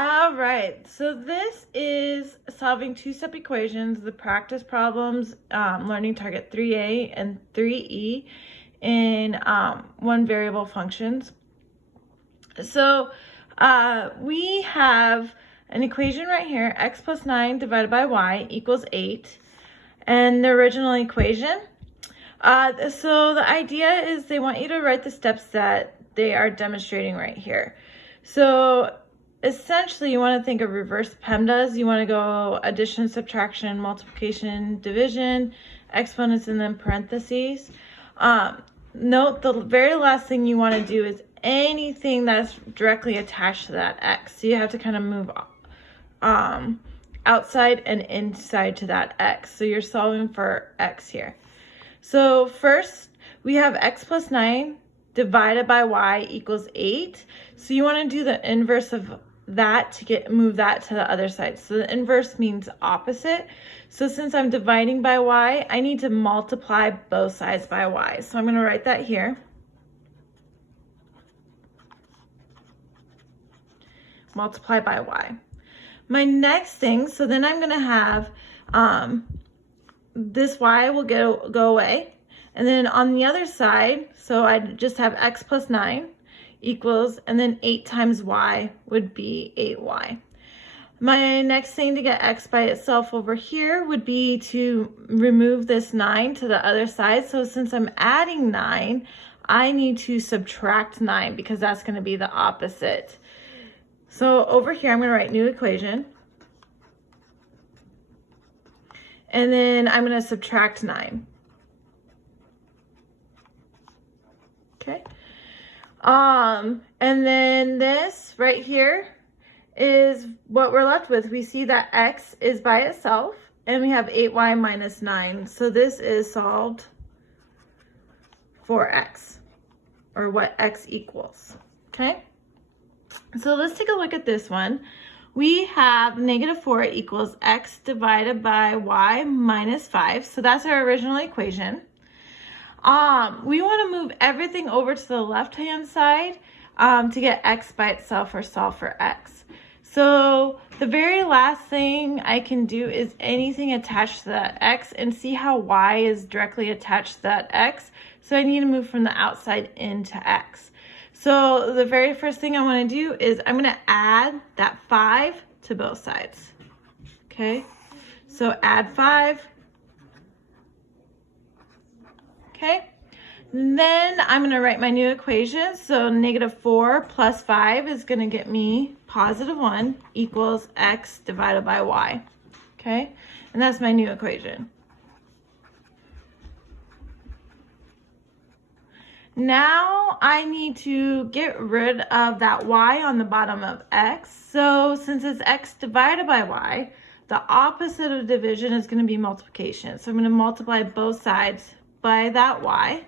All right, so this is solving two-step equations, the practice problems, learning target 3A and 3E in one variable functions. So we have an equation right here, x plus 9 divided by y equals 8, and the original equation. So the idea is they want you to write the steps that they are demonstrating right here. So essentially you want to think of reverse PEMDAS. You want to go addition, subtraction, multiplication, division, exponents, and then parentheses. Note the very last thing you want to do is anything that's directly attached to that x. So you have to kind of move outside and inside to that x. So you're solving for x here. So first we have x plus 9 divided by y equals 8. So you want to do the inverse of that to move that to the other side. So the inverse means opposite. So since I'm dividing by y, I need to multiply both sides by y. So I'm going to write that here. Multiply by y. My next thing, so then I'm going to have this y will go away. And then on the other side, so I just have x plus 9 equals, and then 8 times y would be 8y. My next thing to get x by itself over here would be to remove this 9 to the other side. So since I'm adding 9, I need to subtract 9 because that's going to be the opposite. So over here, I'm going to write new equation. And then I'm going to subtract 9. Okay. And then this right here is what we're left with. We see that x is by itself and we have 8y minus 9. So this is solved for x, or what x equals. Okay. So let's take a look at this one. We have -4 equals x divided by y minus 5. So that's our original equation. We want to move everything over to the left-hand side to get x by itself or solve for x. So the very last thing I can do is anything attached to that x, and see how y is directly attached to that x. So I need to move from the outside into x. So the very first thing I want to do is I'm going to add that 5 to both sides. Okay, so add 5. Okay, then I'm going to write my new equation. So -4 plus 5 is going to get me +1 equals x divided by y. Okay, and that's my new equation. Now I need to get rid of that y on the bottom of x. So since it's x divided by y, the opposite of division is going to be multiplication. So I'm going to multiply both sides by that y.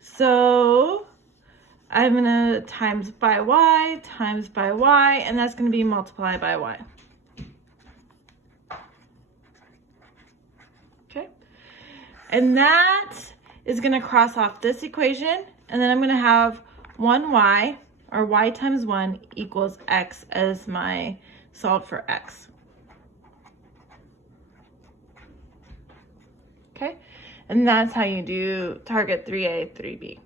So I'm going to times by y, and that's going to be multiplied by y. Okay, and that is going to cross off this equation, and then I'm going to have 1y, or y times 1 equals x as my solve for x. Okay, and that's how you do target 3A, 3B.